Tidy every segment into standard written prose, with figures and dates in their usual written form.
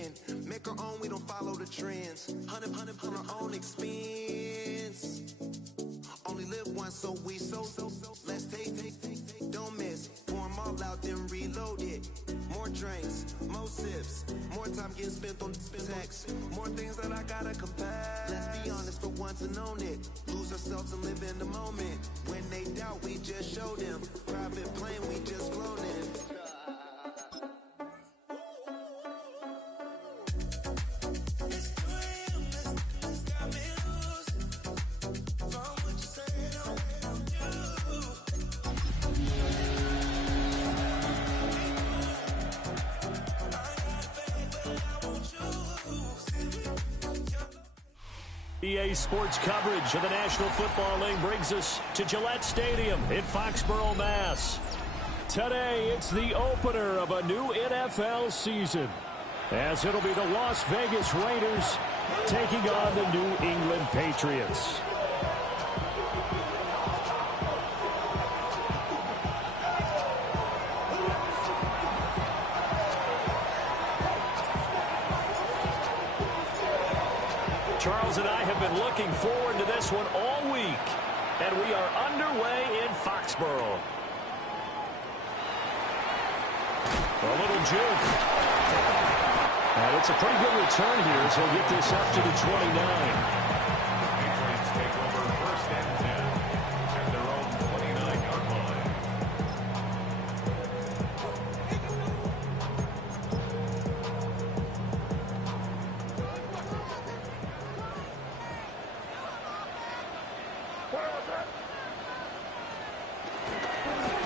in. Make our own, we don't follow the trends. Hundred on our own expense. Only live once, so let's take, don't miss. Pour 'em all out, then reload it. More drinks, more sips, more time getting spent on text. More things that I gotta confess. Let's be honest for once and own it. Lose ourselves and live in the moment. When they doubt, we just show them. Private plane, we just flown in. EA Sports coverage of the National Football League brings us to Gillette Stadium in Foxborough, Mass. Today, it's the opener of a new NFL season, as it'll be the Las Vegas Raiders taking on the New England Patriots. Charles and I have been looking forward to this one all week, and we are underway in Foxborough. A little juke. And it's a pretty good return here as he'll get this up to the 29. Patriots take over first and 10 at their own 29-yard line.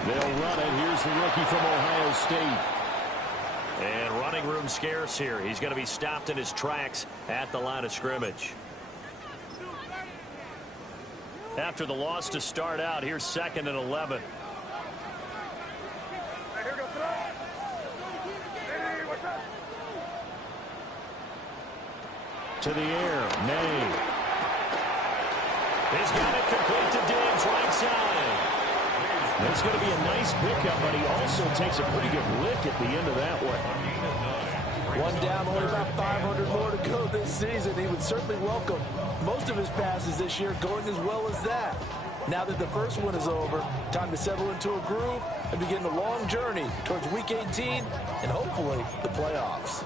They'll run it. Here's the rookie from Ohio State. And running room scarce here. He's going to be stopped in his tracks at the line of scrimmage. After the loss to start out, here's 2nd and 11. To the air, May. He's got it complete to Diggs, right side. That's going to be a nice pickup, but he also takes a pretty good lick at the end of that one. One down, only about 500 more to go this season. He would certainly welcome most of his passes this year going as well as that. Now that the first one is over, time to settle into a groove and begin the long journey towards Week 18 and hopefully the playoffs.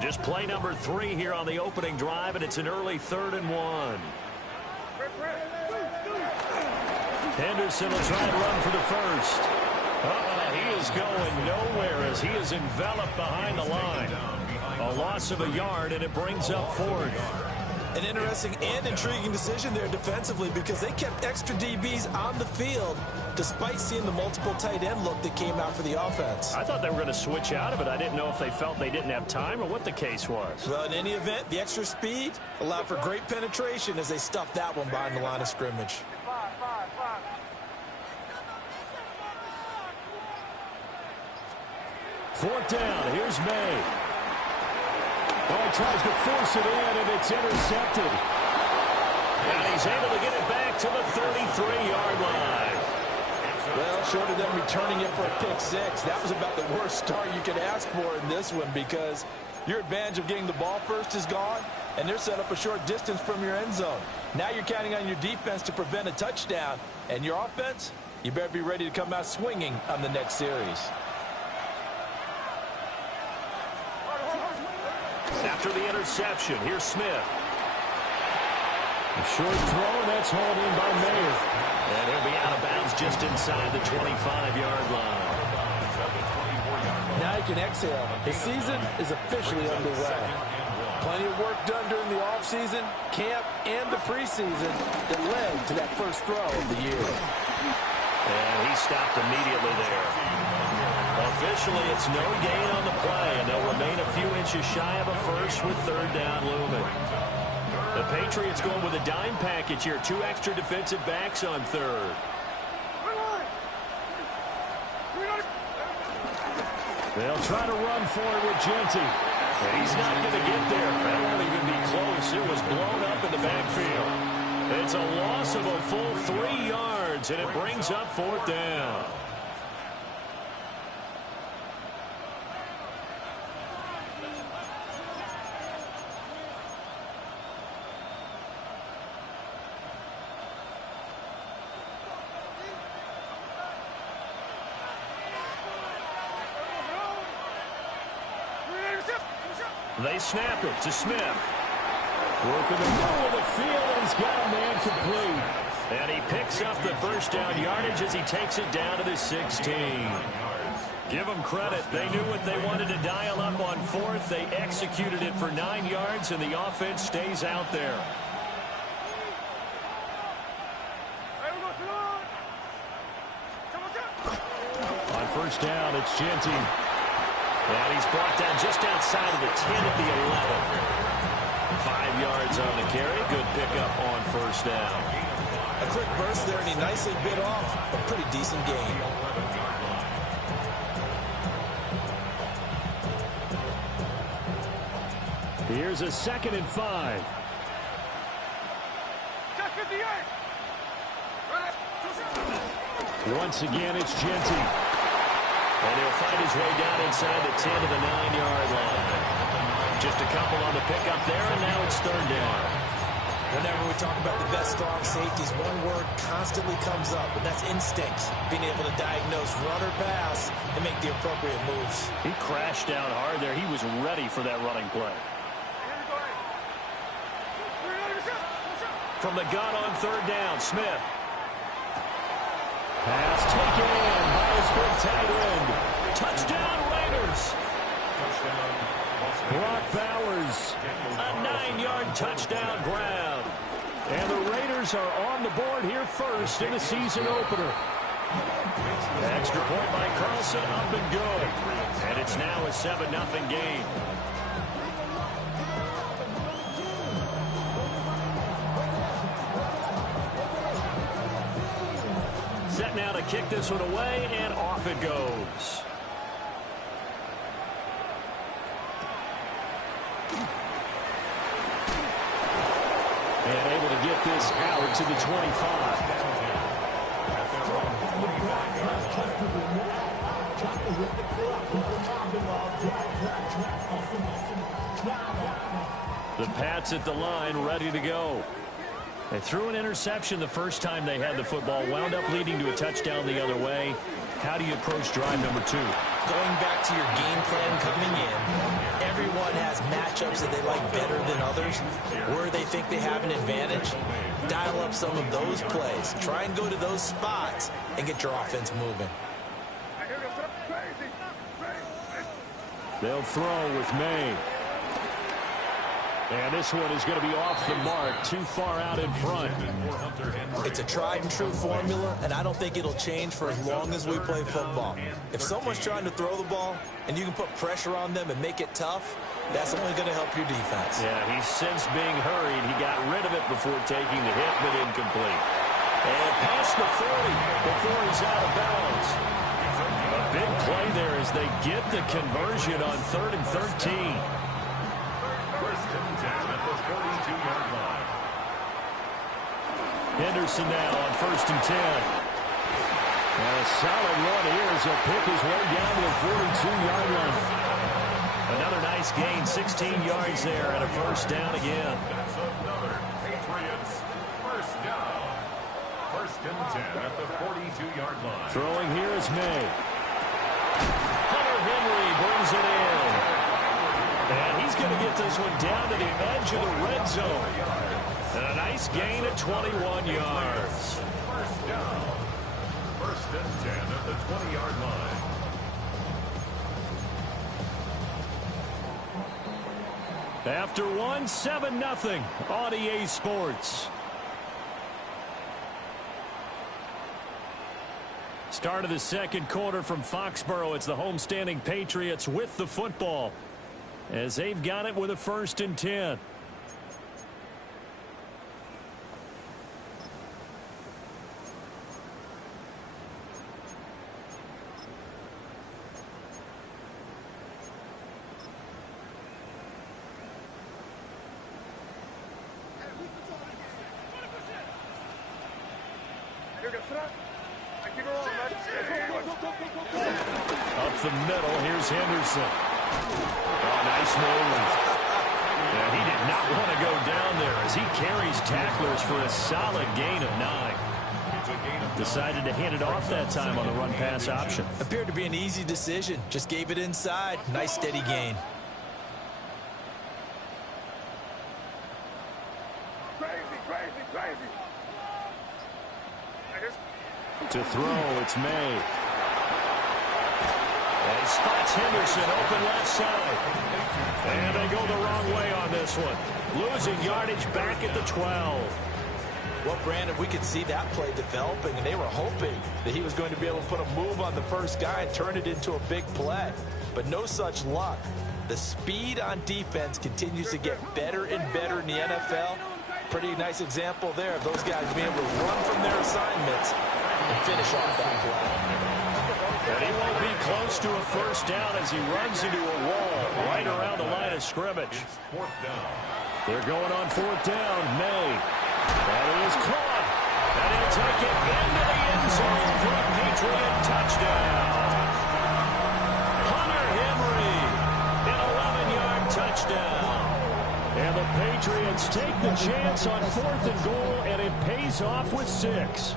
Just play number 3 here on the opening drive, and it's an early 3rd and 1. Henderson will try and run for the first. He is going nowhere as he is enveloped behind the line. A loss of a yard, and it brings up 4th. An interesting and intriguing decision there defensively because they kept extra DBs on the field despite seeing the multiple tight end look that came out for the offense. I thought they were going to switch out of it. I didn't know if they felt they didn't have time or what the case was. Well, in any event, the extra speed allowed for great penetration as they stuffed that one behind the line of scrimmage. Fourth down. Here's May. Oh, he tries to force it in, and it's intercepted. And he's able to get it back to the 33-yard line. Well, short of them returning it for a pick 6, that was about the worst start you could ask for in this one because your advantage of getting the ball first is gone, and they're set up a short distance from your end zone. Now you're counting on your defense to prevent a touchdown, and your offense, you better be ready to come out swinging on the next series. After the interception, here's Smith. A short throw, and that's hauled in by Mayer. And he'll be out of bounds just inside the 25-yard line. Now you can exhale. The season is officially underway. Plenty of work done during the offseason, camp, and the preseason that led to that first throw of the year. And he stopped immediately there. Officially, it's no gain on the play, and they'll remain a few inches shy of a first with 3rd down looming. The Patriots going with a dime package here. 2 extra defensive backs on 3rd. They'll try to run for it with Genty. He's not going to get there. That won't even be close. It was blown up in the backfield. It's a loss of a full 3 yards, and it brings up 4th down. They snap it to Smith. Working the middle of the field, and he's got a man complete. And he picks up the first down yardage as he takes it down to the 16. Give them credit. They knew what they wanted to dial up on fourth. They executed it for 9 yards, and the offense stays out there. On first down, it's Genty. And he's brought down just outside of the 10 at the 11. 5 yards on the carry. Good pickup on first down. A quick burst there, and he nicely bit off a pretty decent gain. Here's a 2nd and 5. Once again, it's Genty. And he'll find his way down inside the 10 to the 9-yard line. Just a couple on the pickup there, and now it's 3rd down. Whenever we talk about the best strong safeties, one word constantly comes up, and that's instinct. Being able to diagnose run or pass and make the appropriate moves. He crashed down hard there. He was ready for that running play. From the gun on 3rd down, Smith. Pass taken in by his big tight end. Touchdown, Raiders. Brock Bowers, a 9-yard touchdown grab. And the Raiders are on the board here first in the season opener. Extra point by Carlson, up and good. And it's now a 7-0 game. Set now to kick this one away, and off it goes. And able to get this out to the 25. The Pats at the line, ready to go. They threw an interception the first time they had the football, wound up leading to a touchdown the other way. How do you approach drive number 2? Going back to your game plan coming in, everyone has matchups that they like better than others, where they think they have an advantage. Dial up some of those plays. Try and go to those spots and get your offense moving. They'll throw with May. And this one is going to be off the mark, too far out in front. It's a tried and true formula, and I don't think it'll change for as long as we play football. If someone's trying to throw the ball and you can put pressure on them and make it tough, that's only going to help your defense. Yeah, he's since being hurried. He got rid of it before taking the hit, but incomplete. And past the 40 before he's out of bounds. A big play there as they get the conversion on 3rd and 13. Henderson now on 1st and 10. And a solid run here as he'll pick his way down to the 42-yard line. Another nice gain, 16 yards there, and a first down again. Patriots, first down. 1st and 10 at the 42-yard line. Throwing here is May. Hunter Henry brings it in. And he's going to get this one down to the edge of the red zone. And a nice gain of 21 yards. First down. 1st and 10 at the 20-yard line. After one, 7-0 on EA Sports. Start of the 2nd quarter from Foxborough. It's the homestanding Patriots with the football, as they've got it with a 1st and 10. Up the middle, here's Henderson. Oh, nice move. Yeah, he did not want to go down there as he carries tacklers for a solid gain of 9. Decided to hand it off that time on the run-pass option. Appeared to be an easy decision. Just gave it inside. Nice steady gain. To throw, it's May. And he spots Henderson open left side. And they go the wrong way on this one. Losing yardage back at the 12. Well, Brandon, we could see that play developing, and they were hoping that he was going to be able to put a move on the first guy and turn it into a big play. But no such luck. The speed on defense continues to get better and better in the NFL. Pretty nice example there of those guys being able to run from their assignments and finish off that play. And he won't be close to a first down as he runs into a wall right around the line of scrimmage. They're going on fourth down. May. And he is caught. And he'll take it into the end zone for a Patriot touchdown. Hunter Henry, an 11-yard touchdown. And the Patriots take the chance on fourth and goal, and it pays off with 6.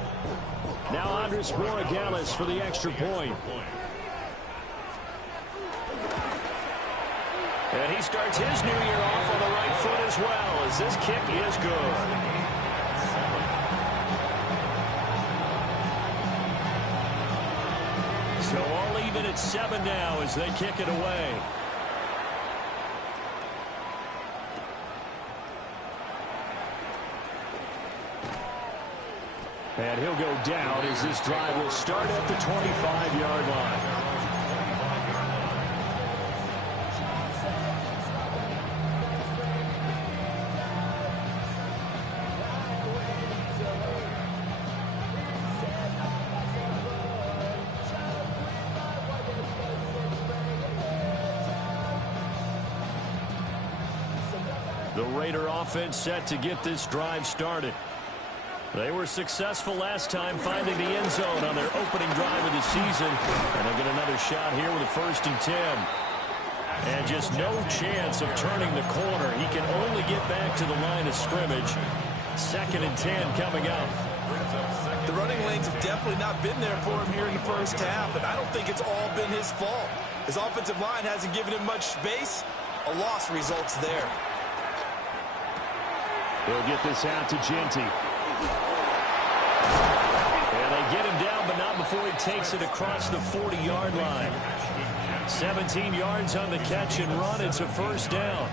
Now Andres Borregales for the extra point. And he starts his new year off on the right foot as well, as this kick is good. So all even at 7 now as they kick it away. And he'll go down as this drive will start at the 25-yard line. The Raider offense set to get this drive started. They were successful last time finding the end zone on their opening drive of the season. And they'll get another shot here with a 1st and 10. And just no chance of turning the corner. He can only get back to the line of scrimmage. 2nd and 10 coming up. The running lanes have definitely not been there for him here in the first half, and I don't think it's all been his fault. His offensive line hasn't given him much space. A loss results there. They'll get this out to Genty. And they get him down, but not before he takes it across the 40-yard line. 17 yards on the catch and run. It's a 1st down.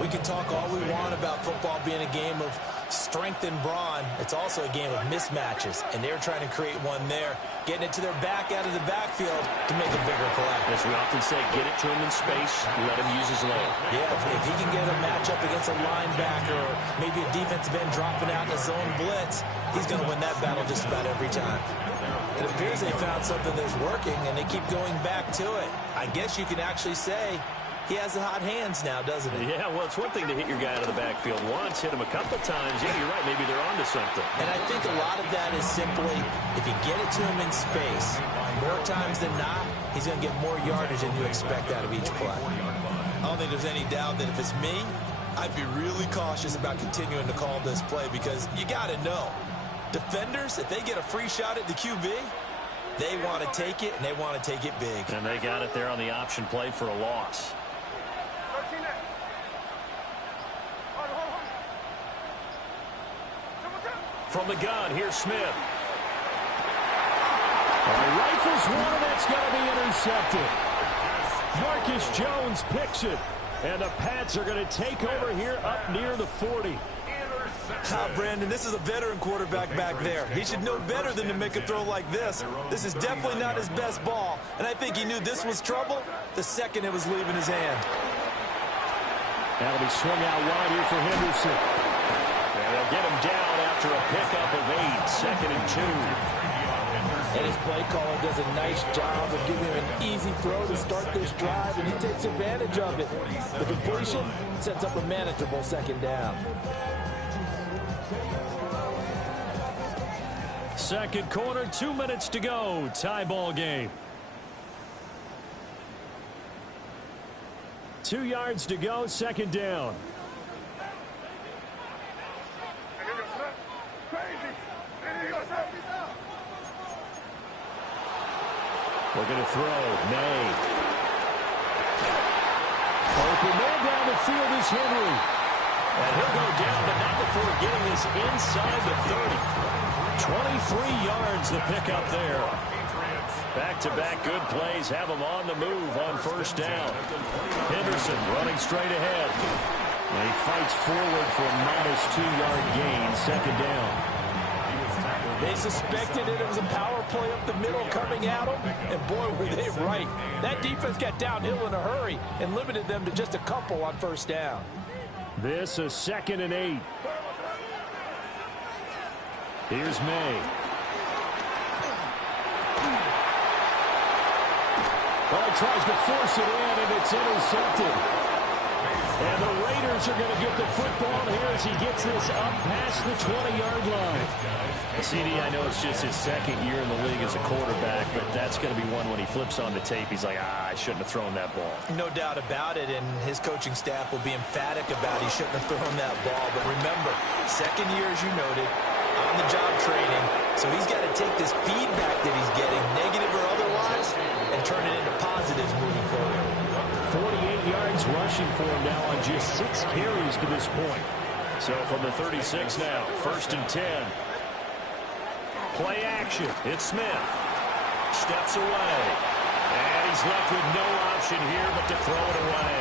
We can talk all we want about football being a game of strength and brawn. It's also a game of mismatches, and they're trying to create one there, getting it to their back out of the backfield to make a bigger play. As we often say, get it to him in space, let him use his leg. Yeah, if he can get a matchup against a linebacker or maybe a defensive end dropping out in a zone blitz, he's going to win that battle just about every time. It appears they found something that's working, and they keep going back to it. I guess you can actually say he has the hot hands now, doesn't he? Yeah, well, it's one thing to hit your guy out of the backfield once, hit him a couple times. Yeah, you're right. Maybe they're onto something. And I think a lot of that is simply if you get it to him in space, more times than not, he's going to get more yardage than you expect out of each play. I don't think there's any doubt that if it's me, I'd be really cautious about continuing to call this play because you got to know, defenders, if they get a free shot at the QB, they want to take it, and they want to take it big. And they got it there on the option play for a loss. From the gun, here's Smith. Rifles one, and that's going to be intercepted. Marcus Jones picks it, and the Pats are going to take over here up near the 40. Brandon, this is a veteran quarterback back there. He should know better than to make a throw like this. This is definitely not his best ball, and I think he knew this was trouble the second it was leaving his hand. That'll be swung out wide here for Henderson. And they'll get him down after a pickup of 8, 2nd and 2. And his play caller does a nice job of giving him an easy throw to start this drive, and he takes advantage of it. The completion sets up a manageable 2nd down. Second quarter, 2 minutes to go. Tie ball game. 2 yards to go, 2nd down. Looking to throw. May. Open man down the field is Henry. And he'll go down, but not before getting this inside the 30. 23 yards the pickup there. Back-to-back good plays have him on the move on first down. Henderson running straight ahead. And he fights forward for a modest 2-yard gain, second down. They suspected it was a power play up the middle coming at them, and boy, were they right. That defense got downhill in a hurry and limited them to just a couple on first down. This is 2nd and 8. Here's May. Well, he tries to force it in, and it's intercepted. And the Raiders are going to get the football here as he gets this up past the 20-yard line. CD, I know it's just his second year in the league as a quarterback, but that's going to be one when he flips on the tape. He's like, I shouldn't have thrown that ball. No doubt about it, and his coaching staff will be emphatic about he shouldn't have thrown that ball. But remember, second year, as you noted, on-the-job training, so he's got to take this feedback that he's getting, negative or otherwise, and turn it into positives moving forward. 48 yards rushing for him now on just 6 carries to this point. So from the 36 now, 1st and 10. Play action. It's Smith. Steps away. And he's left with no option here but to throw it away.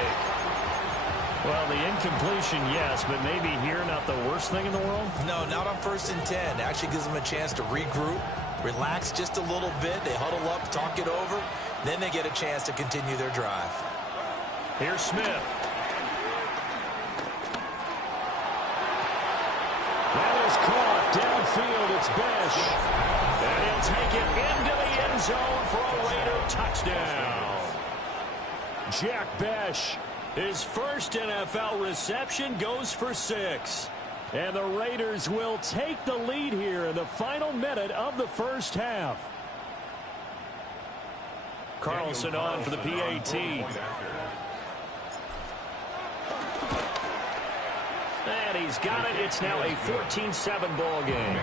Well, the incompletion, yes, but maybe here not the worst thing in the world? No, not on 1st and 10. Actually gives them a chance to regroup, relax just a little bit. They huddle up, talk it over. Then they get a chance to continue their drive. Here's Smith. That is caught downfield. It's Besh. And he'll take it into the end zone for a Raider touchdown. Jack Besh, his first NFL reception, goes for 6. And the Raiders will take the lead here in the final minute of the first half. Carlson on for the PAT. And he's got it. It's now a 14-7 ball game.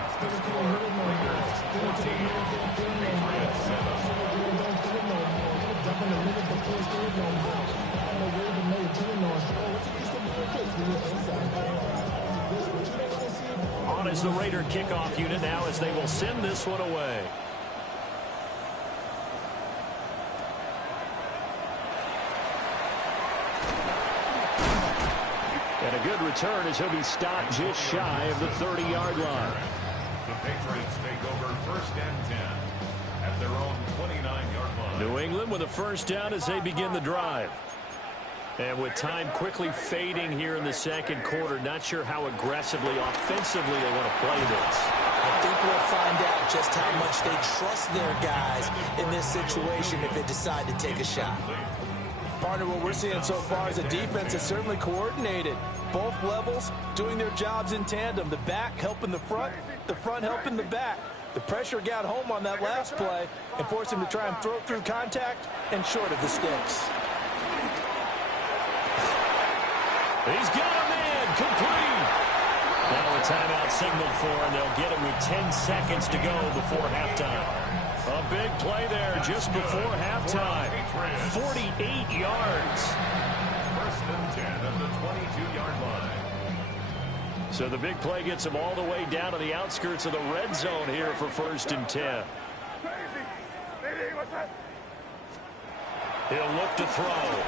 On is the Raider kickoff unit now as they will send this one away. And a good return as he'll be stopped just shy of the 30-yard line. The Patriots take over 1st and 10 at their own 29-yard line. New England with a first down as they begin the drive. And with time quickly fading here in the second quarter, not sure how aggressively, offensively they want to play this. I think we'll find out just how much they trust their guys in this situation if they decide to take a shot. Partner, what we're seeing so far is a defense that's certainly coordinated. Both levels doing their jobs in tandem. The back helping the front helping the back. The pressure got home on that last play and forced him to try and throw it through contact and short of the sticks. He's got a man complete. Now a timeout signaled for, and they'll get it with 10 seconds to go before halftime. A big play there just before halftime. 48 yards. 1st and 10 at the 22-yard line. So the big play gets him all the way down to the outskirts of the red zone here for 1st and 10. He'll look to throw.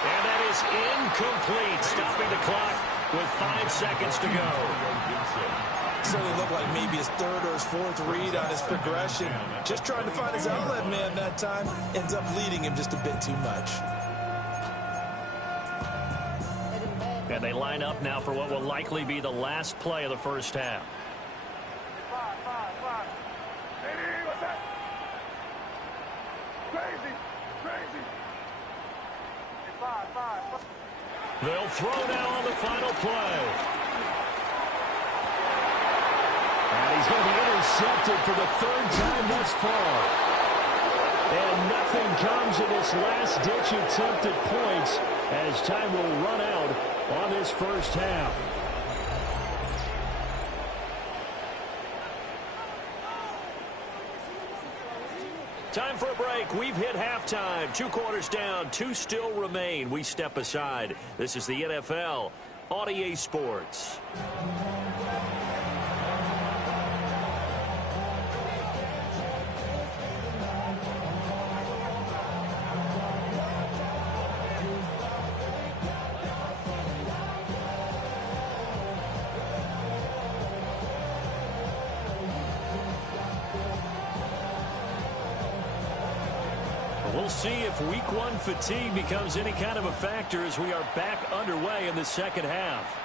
And that is incomplete, stopping the clock with 5 seconds to go. Certainly looked like maybe his 3rd or his 4th read on his progression. Just trying to find his outlet man that time. Ends up leading him just a bit too much. And they line up now for what will likely be the last play of the first half. They'll throw now on the final play. And he's going to be intercepted for the 3rd time thus far. And nothing comes of this last-ditch attempt at points as time will run out on this first half. Time for a break. We've hit halftime. 2 quarters down. 2 still remain. We step aside. This is the NFL on EA Sports. We'll see if week one fatigue becomes any kind of a factor as we are back underway in the second half.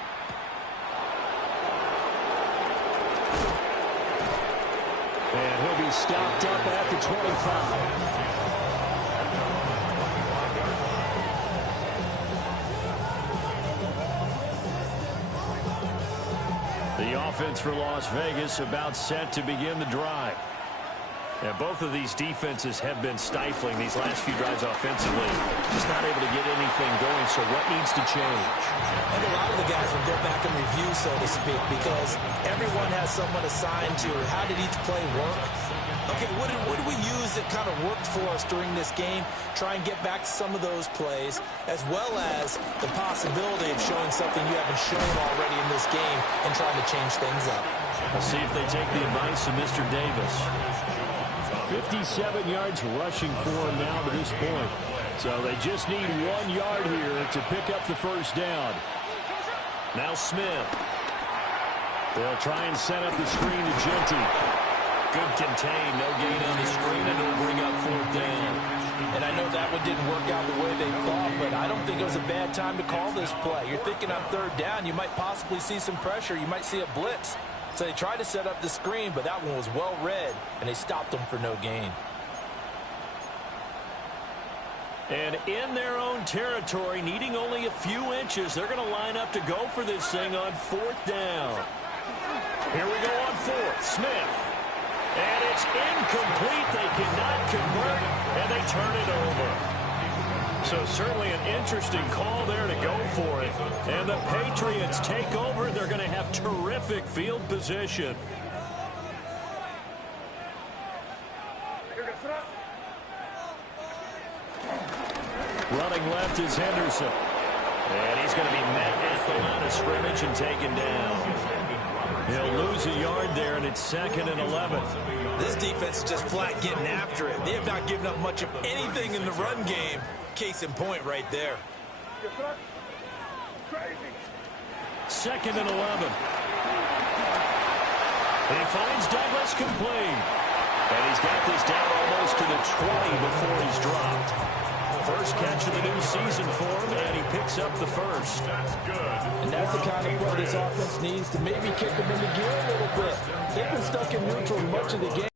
And he'll be stopped up at the 25. The offense for Las Vegas about set to begin the drive. Now, both of these defenses have been stifling these last few drives offensively. Just not able to get anything going, so what needs to change? I think a lot of the guys will go back and review, so to speak, because everyone has someone assigned to how did each play work. Okay, what did we use that kind of worked for us during this game? Try and get back to some of those plays, as well as the possibility of showing something you haven't shown already in this game and trying to change things up. We'll see if they take the advice of Mr. Davis. 57 yards rushing for him now to this point. So they just need 1 yard here to pick up the first down. Now Smith. They'll try and set up the screen to Genty. Good contain, no gain on the screen, and it'll bring up 4th down. And I know that one didn't work out the way they thought, but I don't think it was a bad time to call this play. You're thinking on 3rd down, you might possibly see some pressure. You might see a blitz. So they tried to set up the screen, but that one was well read, and they stopped them for no gain. And in their own territory, needing only a few inches, they're going to line up to go for this thing on 4th down. Here we go on 4th. Smith. And it's incomplete. They cannot convert, and they turn it over. So certainly an interesting call there to go for it. And the Patriots take over. They're going to have terrific field position. Running left is Henderson. And he's going to be met at the line of scrimmage and taken down. He'll lose a yard there, and it's 2nd and 11. This defense is just flat getting after it. They have not given up much of anything in the run game. Case in point right there. 2nd and 11. He finds Douglas complete. And he's got this down almost to the 20 before he's dropped. First catch of the new season for him, and he picks up the first. That's good. And that's the kind of play this offense needs to maybe kick them into gear a little bit. They've been stuck in neutral much of the game.